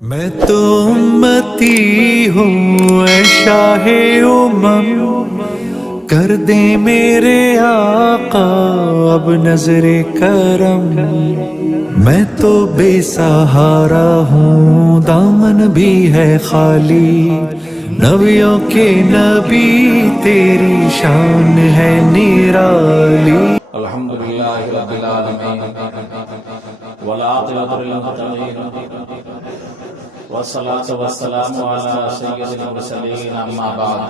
میں تو امتی ہوں اے شاہ امم، کر دے میرے آقا اب نظر کرم۔ میں تو بے سہارا ہوں دامن بھی ہے خالی، نبیوں کے نبی تیری شان ہے نرالی۔ الحمدللہ رب العالمین والعاقبۃ للمتقین والصلاة والسلام علی سید المرسلین اما بعد۔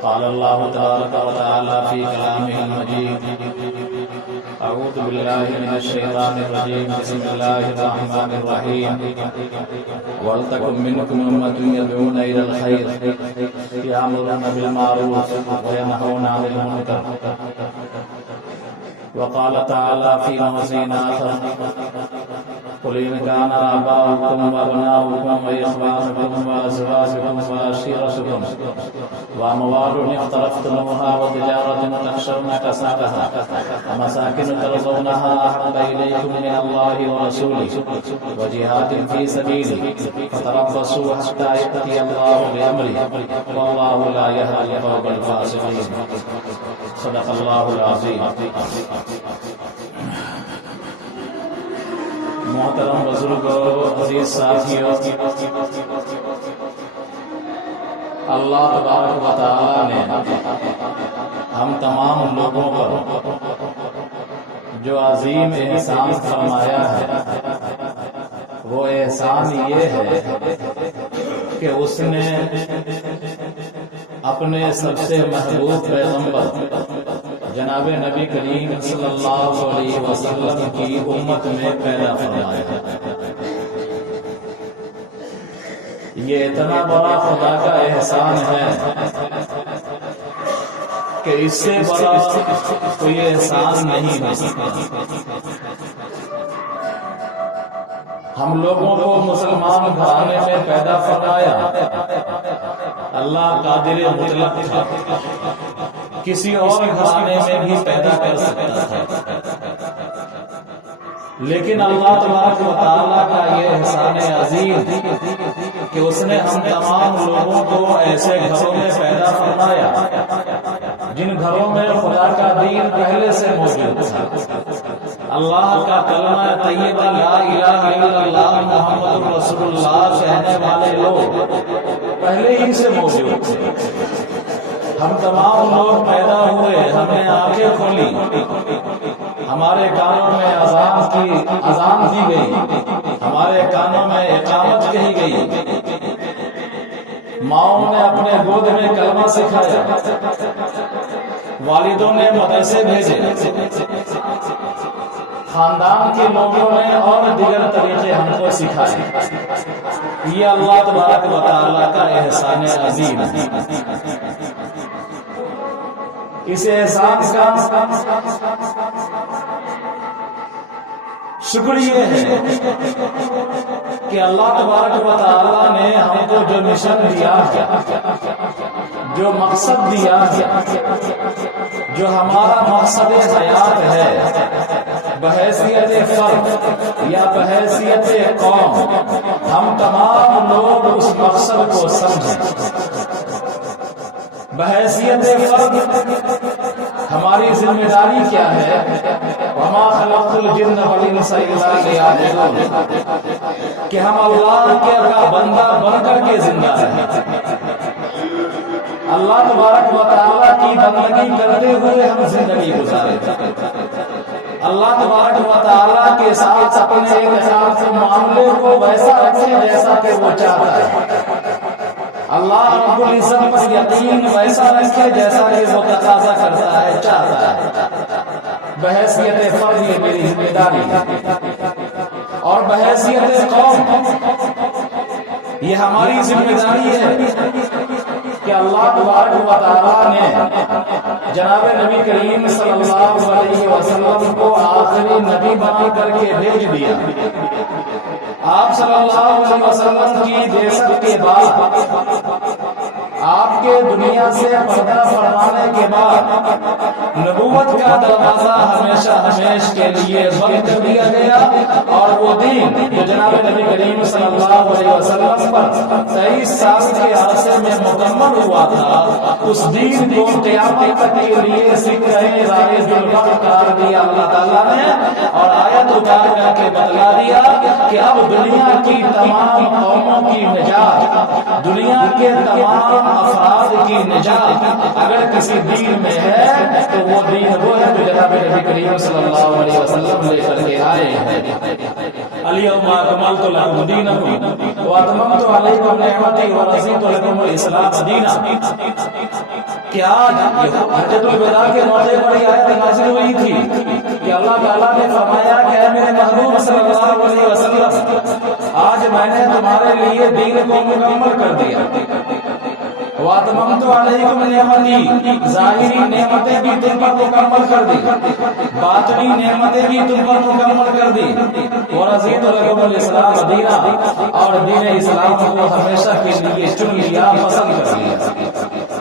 قال اللہ تبارک و تعالی فی کلامہ المجید اعوذ باللہ من الشیطان الرجیم بسم اللہ الرحمن الرحیم وَلْتَكُن مِّنكُمْ أُمَّةٌ يَدْعُونَ إِلَى الْخَيْرِ يَأْمُرُونَ بِالْمَعْرُوفِ وَيَنْهَوْنَ عَنِ الْمُنكَرِ۔ وقال تعالى في موضع آخر قل إن كان آباؤكم وأبناؤكم وإخوانكم وأزواجكم وعشيرتكم وأموال اقترفتموها وتجارة تخشون كسادها ومساكن ترضونها أحب إليكم من الله ورسوله وجهاد في سبيله فتربصوا حتى يأتي الله بأمره والله لا يهدي القوم الفاسقين۔ صدق اللہ العظیم۔ محترم بزرگوں، عزیز ساتھیوں، اللہ تبارک و تعالی نے ہم تمام لوگوں پر جو عظیم احسان فرمایا ہے وہ احسان یہ ہے کہ اس نے اپنے سب سے محبوب پیغمبر جناب نبی کریم صلی اللہ علیہ وسلم کی امت میں پیدا فرمایا۔ یہ اتنا بڑا خدا کا احسان ہے کہ اس سے بڑا کوئی احسان نہیں ہو سکتا۔ ہم لوگوں کو مسلمان گھرانے میں پیدا فرمایا، اللہ قادر مطلق تھا، کسی اور گھرانے میں بھی پیدا کر سکتا تھا، لیکن اللہ تبارک و تعالیٰ کا یہ احسان عظیم کہ اس نے ہم تمام لوگوں کو ایسے گھروں میں پیدا فرمایا جن گھروں میں خدا کا دین پہلے سے موجود تھا، اللہ کا کلمہ طیبہ لا الہ الا اللہ محمد رسول اللہ کہنے والے لوگ پہلے ہی سے موجود تھے۔ ہم تمام لوگ پیدا ہوئے، ہمیں آنکھیں کھولی، ہمارے کانوں میں اذان دی گئی، ہمارے کانوں میں اقامت کہی گئی، ماؤں نے اپنے گود میں کلمہ سکھایا، والدوں نے مدرسے بھیجے، خاندان کے لوگوں نے اور دیگر طریقے ہم کو سکھائے۔ یہ اللہ تبارک و تعالیٰ کا احسان عظیم ہے۔ اس احسان کا شکر یہ ہے کہ اللہ تبارک و تعالیٰ نے ہم کو جو مشن دیا ہے، جو مقصد دیا ہے، جو ہمارا مقصد حیات ہے، بحیثیت فرد یا بحیثیت قوم، ہم تمام لوگ اس مقصد کو سمجھیں۔ بحیثیت فرد ہماری ذمہ داری کیا ہے؟ وما خلقت الجن والانس الا لیعبدون، کہ ہم اللہ کا بندہ بن کر کے زندہ رہیں، اللہ تبارک و تعالیٰ کی بندگی کرتے ہوئے ہم زندگی گزاریں، اللہ تبارک و تعالیٰ کے ساتھ اپنے ایک خاص معاملے کو ویسا رکھیں جیسا کہ وہ چاہتا ہے، اللہ رب العزت پر یقین ویسا رکھے جیسا کہ وہ تقاضا کرتا ہے، چاہتا ہے۔ بحیثیت فرد یہ میری ذمہ داری ہے، اور بحیثیت قوم یہ ہماری ذمہ داری ہے کہ اللہ تبارک و تعالیٰ نے جناب نبی کریم صلی اللہ علیہ وسلم کو آخری نبی بنا کر کے بھیج دیا۔ آپ صلی اللہ علیہ وسلم کی بعثت کے بعد آپ کے دنیا سے پردہ فرمانے کے بعد نبوت کا دروازہ ہمیشہ ہمیش کے لیے بند کر دیا گیا، اور وہ دین جو جناب نبی کریم صلی اللہ علیہ وسلم پر 23 سال کے عرصے میں مکمل ہوا تھا، اس دین کو قیامت تک کے لیے ذکر راز البر قرار دیا اللہ تعالیٰ نے، اور آیت اتار کر کے بتلا دیا کہ اب دنیا کی تمام قوموں کی نجات، دنیا کے تمام افراد کی نجات اگر کسی دین میں ہے تو وہ دین وہ ہے جو جناب نبی کریم صلی اللہ علیہ وسلم لے کر کے آئے ہیں۔ الیوم اکملت لکم دینکم واتممت علیکم نعمتی ورضیت لکم الاسلام دینا۔ کہ آج حجۃ الوداع کے موقع پر یہ آیت نازل ہوئی تھی کہ اللہ تعالیٰ نے فرمایا کہ اے میرے محبوب صلی اللہ علیہ وسلم، آج میں نے تمہارے لیے دین کو مکمل کر دیا۔ وَأَتْمَمْتُ عَلَيْكُمْ نِعْمَتِي، ظاہری نعمتیں بھی تم پر مکمل کر دی، باطنی نعمتیں بھی تم پر مکمل کر دی، وَرَضِيتُ لَكُمُ الْإِسْلَامَ دِينًا، اور دین اسلام کو ہمیشہ کے لیے چن لیا، پسند کر لیا۔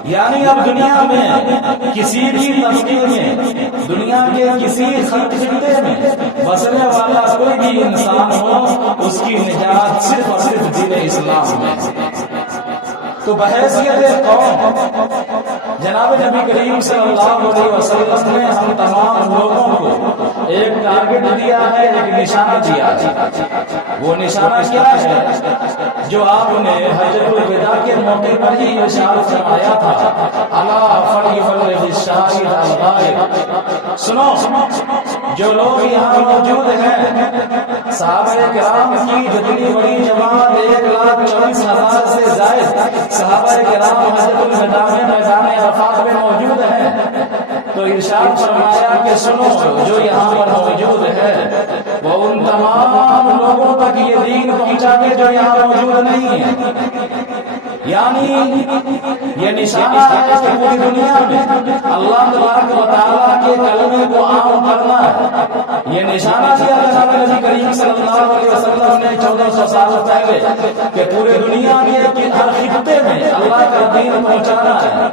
یعنی اب دنیا میں کسی بھی طبقے میں، دنیا کے کسی خطے میں بسنے والا کوئی بھی انسان ہو، اس کی نجات صرف اور صرف دین اسلام میں۔ تو بحیثیت قوم جناب نبی کریم صلی اللہ علیہ وسلم نے ہم تمام لوگوں کو ایک ٹارگٹ دیا ہے، ایک نشانہ دیا ہے۔ وہ نشانہ کیا ہے جو آپ نے حجۃ الوداع کے موقع پر ہی ارشاد فرمایا تھا، الا فلیبلغ الشاہد الغائب۔ سنو، جو لوگ یہاں موجود ہیں، صحابہ کرام کی جتنی بڑی جماعت 1,24,000 سے زائد صحابہ کرام حجۃ الوداع میں میدان عرفات میں موجود ہیں، تو ارشاد فرمایا کہ سنو، جو یہاں پر موجود ہے وہ ان تمام لوگوں تک یہ دین پہنچا دے جو یہاں موجود نہیں ہے۔ یعنی یہ نشانہ ہے کہ پوری دنیا میں اللہ تبارک و تعالیٰ کے کلمے کو عام کرنا ہے۔ یہ نشانہ دیا جناب نبی کریم صلی اللہ علیہ وسلم نے 1400 سال پہلے کہ پورے دنیا کے ہر خطے میں اللہ کا دین پہنچانا ہے۔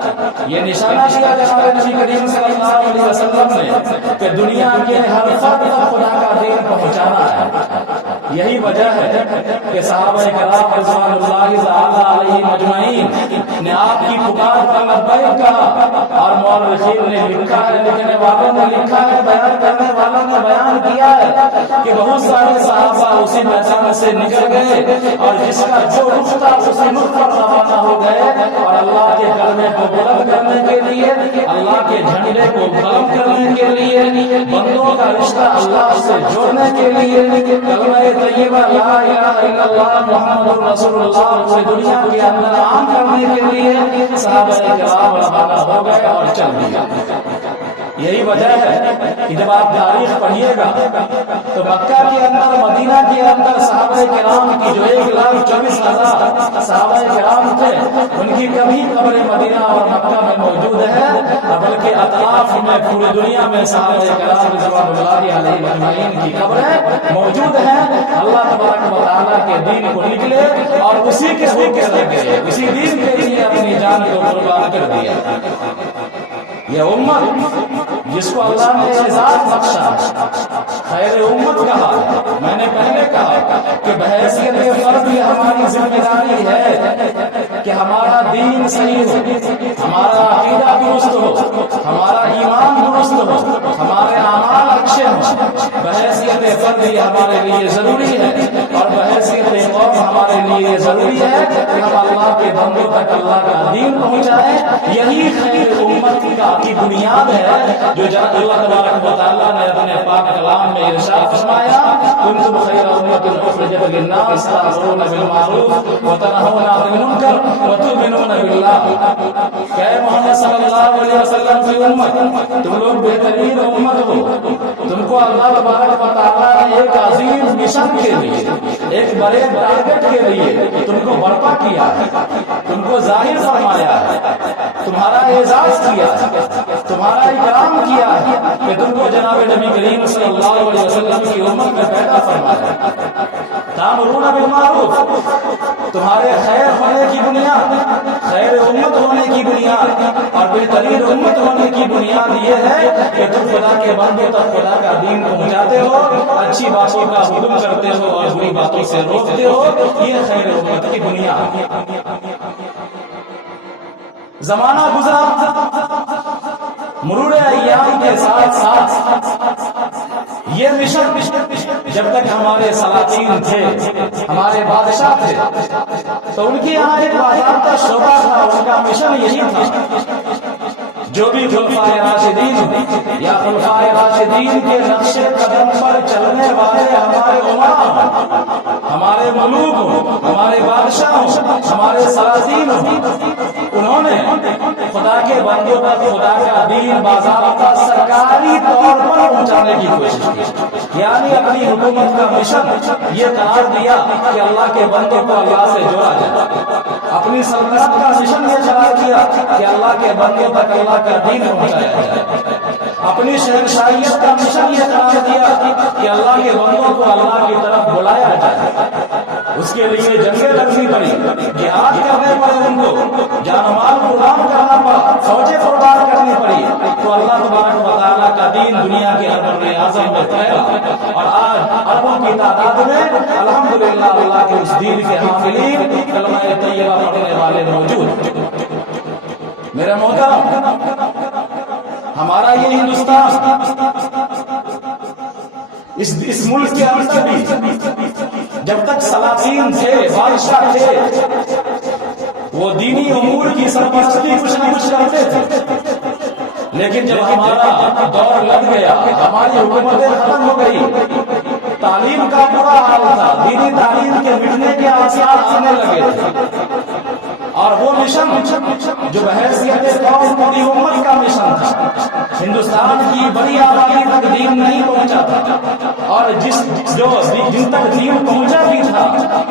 یہ نشانہ دیا جناب نبی کریم صلی اللہ علیہ وسلم نے کہ دنیا کے ہر فرد تک خدا کا دین پہنچانا ہے۔ یہی وجہ ہے کہ صحابہ کرام رضوان اللہ تعالی علیہ مجمعین نے آپ کی پکار پر لبیک کہا، اور مورخین نے لکھا ہے، لکھنے والوں نے لکھا ہے، بیان کرنے والوں نے بیان کیا ہے کہ بہت سارے صحابہ اسی میدان سے نکل گئے، اور جس کا جو رخ تھا اسی رخ پر روانہ ہو گئے، اور اللہ کے کلمے کو بلند کرنے کے لیے، اللہ کے جھنڈے کو بلند کرنے کے لیے، بندوں کا رشتہ اللہ سے جوڑنے کے لیے، کلمہ طیبہ لا الہ الا اللہ محمد رسول اللہ پوری دنیا کے اندر عام کرنے کے لیے صحابہ کرام روانہ ہو گئے اور چل دیا۔ یہی وجہ ہے کہ جب آپ تاریخ پڑھیے گا تو مکہ کے اندر، مدینہ کے اندر صحابہ کرام کی جو 1,24,000 صحابہ کرام تھے، ان کی کبھی قبر مدینہ اور مکہ میں موجود ہے، بلکہ اطراف میں پوری دنیا میں صحابہ کرام رضوان اللہ علیہ مجمعین کی قبریں موجود ہیں۔ اللہ تبارک و تعالیٰ کے دین کو نکلے اور اسی کے ہوکے لگ گئے، اسی دین کے لیے اپنی جان کو قربان کر دیا۔ یہ امت جس کو اللہ نے اعزاز بخشا، خیر امت کہا، میں نے پہلے کہا کہ بحیثیت فرد یہ ہماری ذمہ داری ہے کہ ہمارا دین صحیح ہو، ہمارا عقیدہ درست ہو، ہمارا ایمان درست ہو، ہمارے اعمال اچھے ہوں۔ بحیثیت فرد یہ ہمارے لیے ضروری ہے، اور بحیثیت قوم ہمارے لیے یہ ضروری ہے کہ ہم اللہ کے بندوں تک اللہ کا دین پہنچائیں۔ یہی خیر امت کی بنیاد ہے جو اللہ تبارک و تعالیٰ نے اپنے پاک کلام میں ارشاد فرمایا، کنتم خیر امۃ اخرجت للناس تأمرون بالمعروف وتنہون عن المنکر وتؤمنون باللہ۔ کہ محمد صلی اللہ علیہ وسلم کی امت، تم لوگ بہترین امت ہو، تم کو اللہ تبارک و تعالیٰ نے ایک عظیم مشن کے لیے، ایک بڑے ٹارگٹ کے لیے تم کو برپا کیا ہے، تم کو ظاہر فرمایا ہے، تمہارا اعزاز کیا ہے، تمہارا اکرام کیا ہے کہ تم کو جناب نبی کریم صلی اللہ علیہ وسلم کی امت میں پیدا فرمایا، تأمرون بالمعروف، تمہارے خیر ہونے کی بنیاد، خیر امت ہونے کی بنیاد اور بہترین امت ہونے کی بنیاد یہ ہے کہ تم خدا کے بندوں تک خدا کا دین پہنچاتے ہو، اچھی باتوں کا حکم کرتے ہو اور بری باتوں سے روکتے ہو، یہ خیر امت کی بنیاد۔ زمانہ گزرا، مرور ایام کے ساتھ ساتھ یہ مشن جب تک ہمارے سلاطین تھے، ہمارے بادشاہ تھے، تو ان کے یہاں ایک باضابطہ شعبہ تھا، ان کا مشن یہی تھا جو بھی خلفائے راشدین یا خلفائے راشدین کے نقش قدم پر چلنے والے ہمارے امراء، ہمارے ملوک، ہمارے بادشاہ، ہمارے سلاطین، انہوں نے خدا کے بندوں پر خدا کا دین باضابطہ سرکاری طور پر پہنچانے کی کوشش کی، یعنی اپنی حکومت کا مشن یہ قرار دیا کہ اللہ کے بندوں کو اللہ سے جوڑا جائے، اپنی سلطنت کا مشن یہ قرار دیا کہ اللہ کے بندوں تک اللہ کا دین پہنچایا جائے، اپنی شہنشاہیت کا مشن یہ قرار دیا کہ اللہ کے بندوں کو اللہ کی طرف بلایا جائے۔ اس کے لیے جنگیں لڑنی پڑی، جہاد کرنے پڑے، ان کو جان مال قربان کرنا پڑا، فوجیں قربان کرنی پڑی، تو اللہ تبارک و تعالیٰ کا دین دنیا کے اربوں اعظم میں پھیلا، اور آج اربوں کی تعداد میں الحمدللہ اللہ کے اس دین کے حاملین کلمہ طیبہ پڑھنے والے موجود۔ میرے محترم، ہمارا یہ ہندوستان، اس ملک کے اندر بھی جب تک سلاطین تھے، بادشاہ تھے، وہ دینی امور کی سرپرستی کچھ نہ کچھ کرتے تھے، لیکن جب ہمارا دور لگ گیا، ہماری حکومتیں ختم ہو گئی، تعلیم کا برا حال تھا، دینی تعلیم کے مٹنے کے آثار آنے لگے تھے، اور وہ مشن جو بحیثیت قوم کی امت کا مشن تھا، ہندوستان کی بڑی آبادی تک دین نہیں پہنچا تھا، اور جن تک دین پہنچا بھی تھا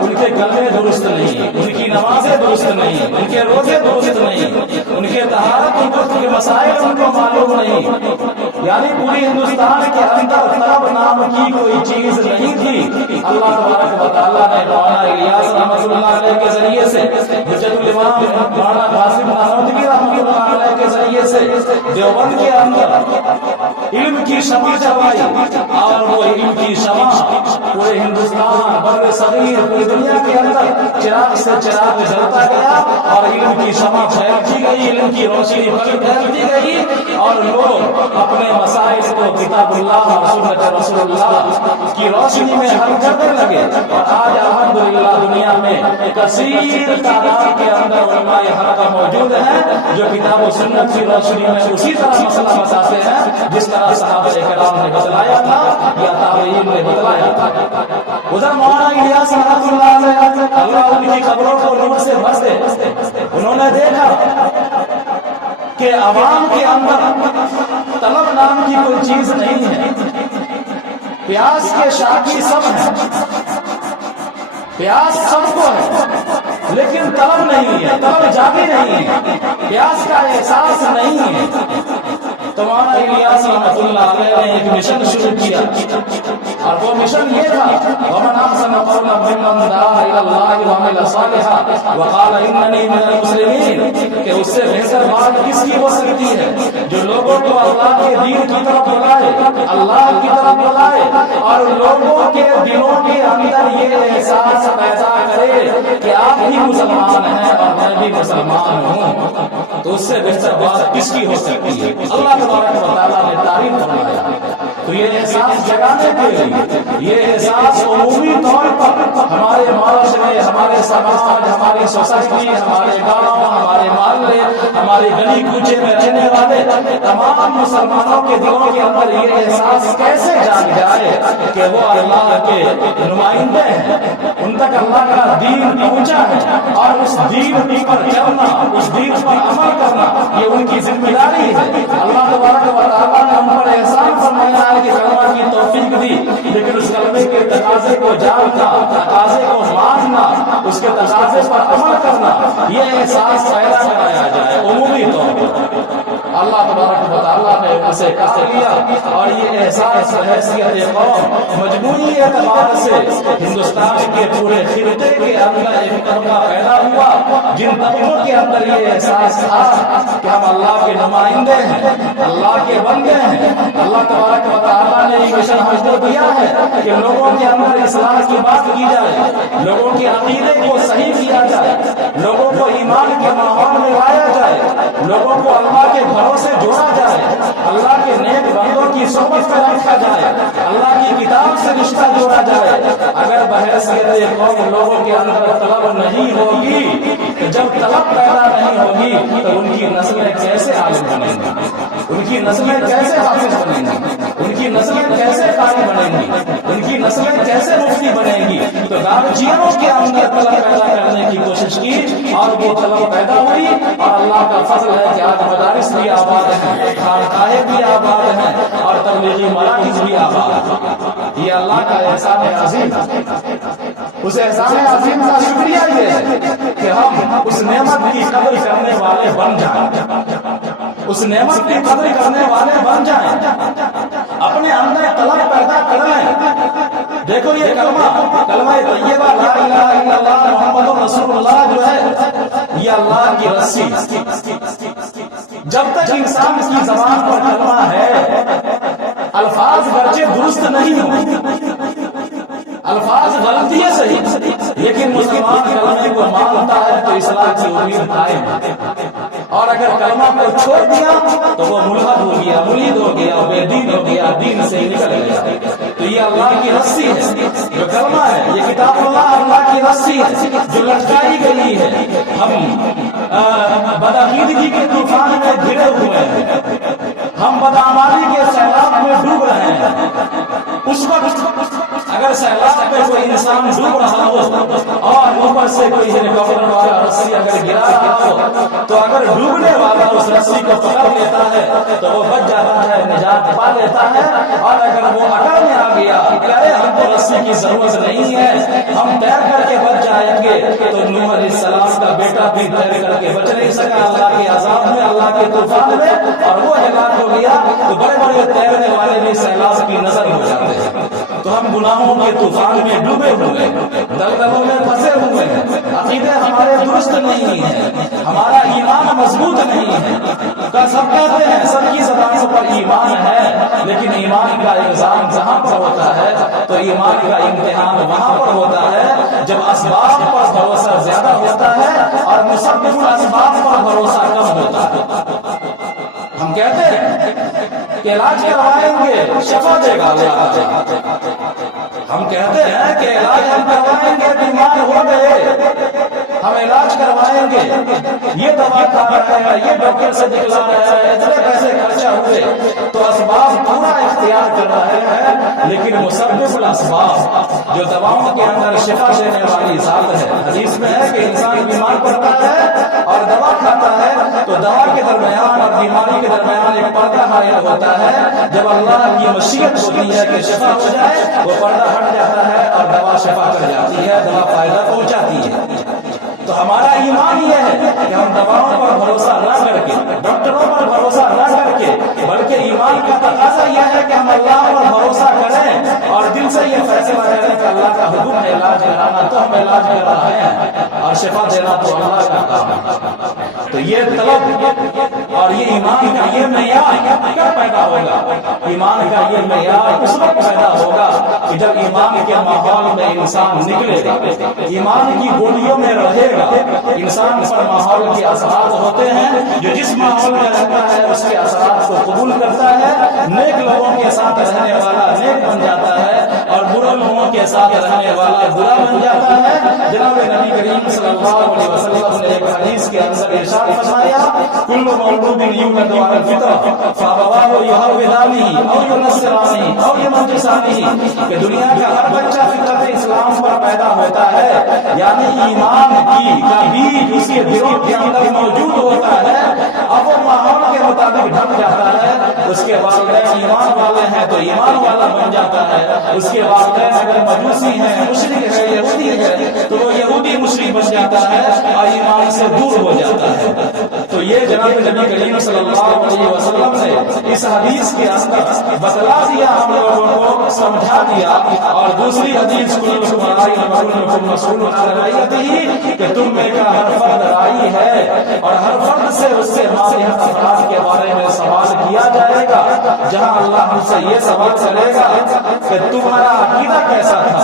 ان کے کلمے درست نہیں، ان کی نمازیں درست نہیں، ان کے روزے درست نہیں، ان کے طہارت کے مسائل ان کو معلوم نہیں، یعنی پوری ہندوستان کے اندر طلب نام کی کوئی چیز نہیں تھی۔ اللہ تبارک و تعالیٰ نے مولانا الیاس رحمۃ اللہ علیہ کے ذریعے سے، حجت الامام مولانا قاسم نانوتوی رحمۃ اللہ علیہ کے ذریعے سے دیوبند کے اندر علم کی شمع جلائی، اور وہ علم کی شمع پورے ہندوستان، بر صغیر، پوری دنیا کے اندر چراغ سے چراغ جلتا گیا، اور علم کی شمع پھیلتی گئی، علم کی روشنی پھیلتی گئی، اور لوگ اپنے مسائل کو کتاب اللہ اور سنت رسول اللہ کی روشنی میں حل کرنے لگے، اور آج الحمدللہ دنیا میں کثیر تعداد کے اندر علماء حق موجود ہیں جو کتاب و سنت کی روشنی میں اسی طرح مسئلہ بتاتے ہیں جس طرح صحابہ کرام نے بتلایا تھا یا تابعین نے بتلایا تھا۔ ادھر مولانا الیاس رحمۃ اللہ علیہ، اللہ ان کی قبروں کو نور سے بھر دے، انہوں نے دیکھا کہ عوام کے اندر طلب نام کی کوئی چیز نہیں ہے، پیاس کے شاکی سب ہیں، پیاس سب کو ہے، لیکن طلب نہیں ہے، طلب جاگی نہیں ہے، پیاس کا احساس نہیں ہے۔ تو مولانا الیاس رحمۃ اللہ علیہ نے ایک مشن شروع کیا، اور وہ مشن یہ تھا، وَمَنْ أَحْسَنُ قَوْلًا مِّمَّنْ دَعَا إِلَى اللَّهِ وَعَمِلَ صَالِحًا وَقَالَ إِنَّنِي مِنَ الْمُسْلِمِينَ، کہ اس سے بہتر بات کس کی ہو سکتی ہے جو لوگوں کو اللہ کے دین کی طرف بلائے، اللہ کی طرف بلائے، اور لوگوں کے دلوں کے اندر یہ احساس پیدا کرے کہ آپ بھی مسلمان ہیں اور میں بھی مسلمان ہوں، تو اس سے بہتر بات کس کی ہو سکتی ہے؟ اللہ تبارک و تعالیٰ نے تعریف فرمایا۔ تو یہ احساس جگانے کے لیے، یہ احساس عمومی طور پر ہمارے معاشرے، ہمارے سماج، ہماری سوسائٹی، ہمارے گاؤں، ہمارے محلے، ہمارے گلی کوچے میں رہنے والے تمام مسلمانوں کے دلوں کے اندر یہ احساس کیسے جاگ جائے کہ وہ اللہ کے نمائندے ہیں، ان تک اللہ کا دین پہنچا ہے، اور اس دین پر چلنا، اس دین پر عمل کرنا یہ ان کی ذمہ داری ہے۔ اللہ تبارک و تعالیٰ نے ان پر احسان فرمایا ہے کہ کلمہ کی توفیق دی، لیکن اس کلمے کے تقاضے کو جاننا، تقاضے کو ماننا، اس کے تقاضے پر عمل کرنا، یہ احساس پیدا کرایا جائے عمومی طور پر۔ اللہ تبارک و تعالیٰ نے اسے کاٹ لیا، اور یہ احساس حیثیت قوم مجموعی اعتبار سے ہندوستان کے پورے خطے کے اندر ایک طبقہ پیدا ہوا جن طبقوں کے اندر یہ احساس تھا کہ ہم اللہ کے نمائندے ہیں، اللہ کے بندے ہیں۔ اللہ تبارک و تعالیٰ نے یہ مشن ہم کو دیا ہے کہ لوگوں کے اندر اصلاح کی بات کی جائے، لوگوں کے عقیدے کو صحیح کیا جائے، لوگوں کو ایمان کے ماحول میں لایا جائے، لوگوں کو اللہ کے گھروں سے جوڑا جائے، اللہ کے نیک بندوں کی صحبت میں رکھا جائے، اللہ کی کتاب سے رشتہ جوڑا جائے۔ اگر بحیثیت قوم لوگوں کے اندر طلب نہیں ہوگی، جب طلب پیدا نہیں ہوگی تو ان کی نسلیں کیسے عالم بنیں گی، ان کی نسلیں کیسے حافظ بنیں گی، ان کی نسلیں کیسے قاری بنیں گی، ان کی نسلیں کیسے مفتی بنیں گی؟ تو دارالچینوں کے اندر طلب پیدا کرنے کی کوشش کی اور وہ طلب پیدا ہوئی، اور اللہ کا فضل ہے کہ آج مدارس بھی آباد ہیں، خانقاہیں بھی آباد ہیں، اور تبلیغی مراکز بھی آباد ہیں۔ یہ اللہ کا احسان عظیم، اس احسان عظیم کا شکریہ یہ ہے کہ ہم اس نعمت کی قدر کرنے والے بن جائیں، اس نعمت کی قدر کرنے والے بن جائیں، اپنے اندر طلب پیدا کر لیں۔ دیکھو یہ کلمہ طیبہ لا الہ الا اللہ محمد رسول اللہ جو ہے، یہ اللہ کی رسی، جب تک انسان کی زبان پر کلمہ ہے، الفاظ گرچہ درست نہیں ہوں، الفاظ غلطی ہے صحیح، لیکن مسلمان کلمے کو مانتا ہے تو اصلاح کی امید قائم ہے، اور اگر کلمہ کو چھوڑ دیا تو وہ ملحد ہو گیا، ملحد ہو گیا، بے دین ہو گیا، دین سے نکل گیا۔ تو یہ اللہ کی رسی ہے جو کلمہ ہے، یہ کتاب اللہ کی رسی ہے جو لٹکائی گئی ہے۔ ہم بدعقیدگی کے طوفان میں گرے ہوئے ہیں، ہم بدعمالی کے سیلاب میں ڈوب رہے ہیں۔ اس وقت اگر سیلاب میں کوئی انسان ڈوب رہا ہو اور اوپر سے کوئی ہیلی کاپٹر والا رسی اگر گرا رہا ہو، تو اگر ڈوبنے والا اس رسی کو پکڑ لیتا ہے تو وہ بچ جاتا ہے، نجات پا لیتا ہے، اور اگر وہ اکڑ میں آ گیا کہ ارے ہم کو رسی کی ضرورت نہیں ہے، ہم تیر کر کے بچ جائیں گے، تو نوح علیہ السلام کا بیٹا بھی تیر کر کے بچ نہیں سکا اللہ کے عذاب میں، اللہ کے طوفان میں، اور وہ ہلاک ہو گیا۔ تو بڑے بڑے تیرنے والے بھی سیلاب کی نظر ہو جاتے ہیں۔ تو ہم گناہوں کے طوفان میں ڈوبے ہوئے، دلدلوں میں پھنسے ہوئے ہیں، عقیدے ہمارے درست نہیں ہیں، ہمارا ایمان مضبوط نہیں ہے۔ سب کہتے ہیں، سب کی زبانوں پر ایمان ہے، لیکن ایمان کا الزام جہاں پر ہوتا ہے تو ایمان کا امتحان وہاں پر ہوتا ہے جب اسباب پر بھروسہ زیادہ ہوتا ہے اور مسبب الاسباب پر بھروسہ کم ہوتا ہے۔ ہم کہتے ہیں کہ علاج کروائیں گے، شفا دے گا اللہ۔ ہم کہتے ہیں کہ علاج ہم کروائیں گے، بیمار ہو گئے ہم علاج کروائیں گے، یہ دوا کھا رہا ہے، یہ ڈاکٹر سے دکھلا رہا ہے، اتنے پیسے خرچہ ہوئے، تو اسباب پورا اختیار کر رہے ہیں، لیکن مسبب الاسباب جو دواؤں کے اندر شفا دینے والی ذات ہے۔ حدیث میں ہے کہ انسان بیمار پڑتا ہے اور دوا کھاتا ہے تو دوا کے درمیان اور بیماری کے درمیان ایک پردہ حائل ہوتا ہے، جب اللہ کی مشیت ہوتی ہے کہ شفا ہو جائے وہ پردہ ہٹ جاتا ہے اور دوا شفا کر جاتی ہے، دوا فائدہ پہنچاتی ہے۔ تو ہمارا ایمان یہ ہے کہ ہم دواؤں پر بھروسہ نہ کر کے، ڈاکٹروں پر بھروسہ نہ کر کے، بلکہ ایمان کا تقاضا یہ ہے کہ ہم اللہ پر بھروسہ کریں اور دل سے یہ فیصلہ کریں کہ اللہ کا حکم ہے علاج کرانا تو ہم علاج کر رہے ہیں، اور شفا دینا تو اللہ کا کام ہے۔ تو یہ طلب اور یہ ایمان کا یہ معیار کب پیدا ہوگا؟ ایمان کا یہ معیار اس وقت پیدا ہوگا کہ جب ایمان کے ماحول میں انسان نکلے گا، ایمان کی گولیوں میں رہے گا۔ انسان پر ماحول کے اثرات ہوتے ہیں، جو جس ماحول میں رہتا ہے اس کے اثرات کو قبول کرتا ہے، نیک لوگوں کے ساتھ رہنے والا نیک بن جاتا ہے اور برے لوگوں کے ساتھ رہنے والا برا بن جاتا ہے۔ جناب نبی کریم صلی اللہ علیہ وسلم نے ایک حدیث کے اندر ارشاد فرمایا، کل مولود یولد علی الفطرۃ فابواه یحودانہ او ینصرانہ او یمجسانہ، کہ دنیا کا ہر بچہ فطرت اسلام پر پیدا ہوتا ہے، یعنی ایمان کا بیج اس کے دلوں کے اندر موجود ہوتا ہے، اب وہ ماحول کے مطابق ڈھک جاتا ہے۔ اس کے والدین ایمان والے ہیں تو ایمان والا بن جاتا ہے، اس کے والدین اگر مجوسی ہیں، مشرک ہے، یہودی ہے تو وہ یہودی مشرک بن جاتا ہے اور ایمان سے دور ہو جاتا ہے۔ تو یہ جناب نبی کریم صلی اللہ علیہ وسلم نے اس حدیث کے اندر بتلا دیا، ہم لوگوں کو سمجھا دیا۔ اور دوسری حدیث کہ تم میں کا ہر فرد رائی ہے، اور ہر فرد سے اس سے ماتحت افراد کے بارے میں سوال کیا جائے گا، جہاں اللہ ہم سے یہ سوال کرے گا کہ تمہارا عقیدہ کیسا تھا،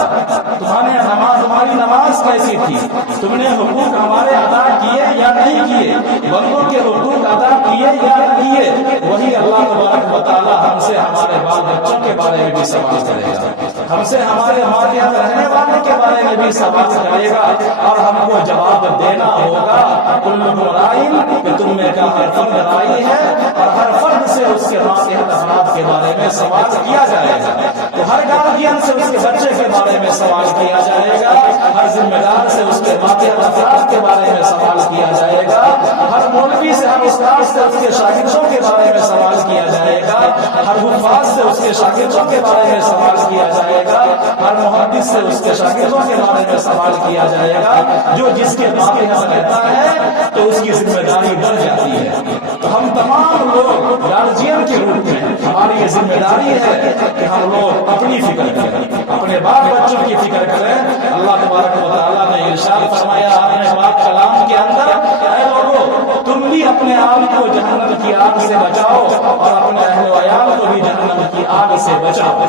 تمہاری نماز کیسی تھی، تم نے حقوق ہمارے ادا کیے یا نہیں کیے، بندوں کے حقوق ادا کیے یا نہ کیے۔ وہی اللہ تبارک و تعالی ہم سے ہمارے بال بچوں کے بارے میں بھی سوال کرے گا، ہم سے ہمارے ماتحت رہنے والے کے بارے میں بھی سوال کرے گا، اور ہم کو جواب دینا ہوگا کلکم رائی، کہ تم میں کا ہر فرد رائی ہے، اور ہر فرد سے اس کے ماتحت افراد کے بارے میں سوال کیا جائے گا۔ تو ہر گارڈین سے اس کے بچے کے بارے میں سوال کیا جائے گا، ہر ذمہ دار سے اس کے ماتحت افراد کے بارے میں سوال کیا جائے گا، ہر مولوی سے ہر استاد سے اس کے شاگردوں کے بارے میں سوال کیا جائے گا، ہر حفاظ سے اس کے شاگردوں کے بارے میں سوال کیا جائے گا، ہر محدث سے اس کے شاگردوں کے بارے میں سوال کیا جائے گا۔ جو جس کے ماتحت رہتا ہے تو اس کی ذمہ داری بڑھ جاتی ہے۔ تو ہم تمام لوگ گارجین کے روپ میں ہماری یہ ذمہ داری ہے کہ ہم لوگ اپنی فکر کریں، اپنے بال بچوں کی فکر کریں۔ اللہ تبارک و تعالیٰ نے ارشاد فرمایا اپنے پاک کلام کے اندر، اے لوگوں تم بھی اپنے آپ کو جہنم کی آگ سے بچاؤ، اور اپنے اہل و عیال کو بھی جہنم کی آگ سے بچاؤ۔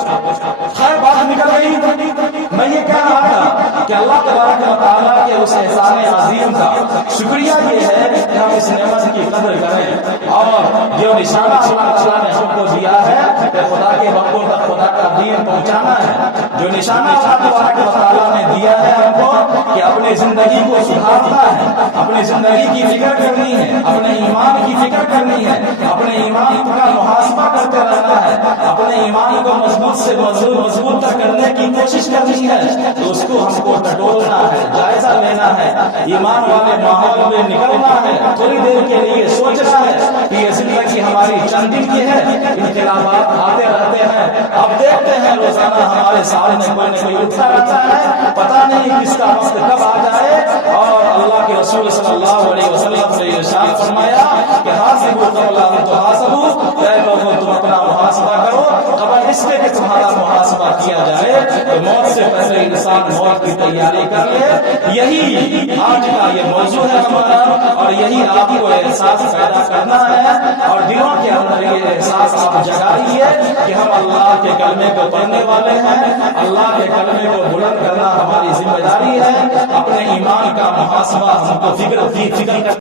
خیر بات نکل گئی، میں یہ کہہ رہا تھا کہ اللہ تبارک و تعالیٰ کے اس احسان عظیم کا شکریہ یہ ہے کہ ہم اس نعمت کی قدر کریں، اور جو نشانہ اللہ تعالیٰ نے ہم کو دیا ہے کہ خدا کے بندوں تک خدا کا دین پہنچانا ہے، جو نشانہ اللہ تبارک و تعالیٰ نے دیا ہے ہم کو کہ اپنی زندگی کو سدھارنا ہے، اپنی زندگی کی فکر کرنی ہے، اپنے ایمان کی فکر کرنی ہے، اپنے ایمان کا محاسبہ کرتے رہنا ہے، اپنے ایمان کو مضبوط سے مضبوط تک کرنے کی کوشش کرنی ہے، تو اس کو ہم کو ٹٹولنا ہے، جائزہ لینا ہے، ایمان والے ماحول میں نکلنا ہے، تھوڑی دیر کے لیے سوچنا ہے کہ یہ زندگی ہماری چند دن کی ہے، انقلابات آتے رہتے ہیں، اب دیکھتے ہیں روزانہ ہمارے سامنے کوئی نہ کوئی اٹھتا رہتا ہے، پتہ نہیں کس کا وقت کب آ جائے۔ اور اللہ کے رسول صلی اللہ علیہ وسلم نے ارشاد فرمایا کہ حاسبوا قبل ان تحاسبوا، اے لوگوں تم اپنا محاسبہ کرو قبل اس کے کہ تمہارا محاسبہ کیا جائے، تو موت سے پہلے انسان موت کی تیاری کر لے۔ یہی آج کا یہ موضوع ہے ہمارا، اور یہی آپ کو احساس پیدا کرنا ہے، اور دلوں کے اندر یہ احساس آپ جگائیے کہ ہم اللہ کے کلمے کو پڑھنے والے ہیں، اللہ کے کلمے کو بلند کرنا ہماری ذمہ داری ہے، اپنے ایمان کا محاسبہ ہم کو فکر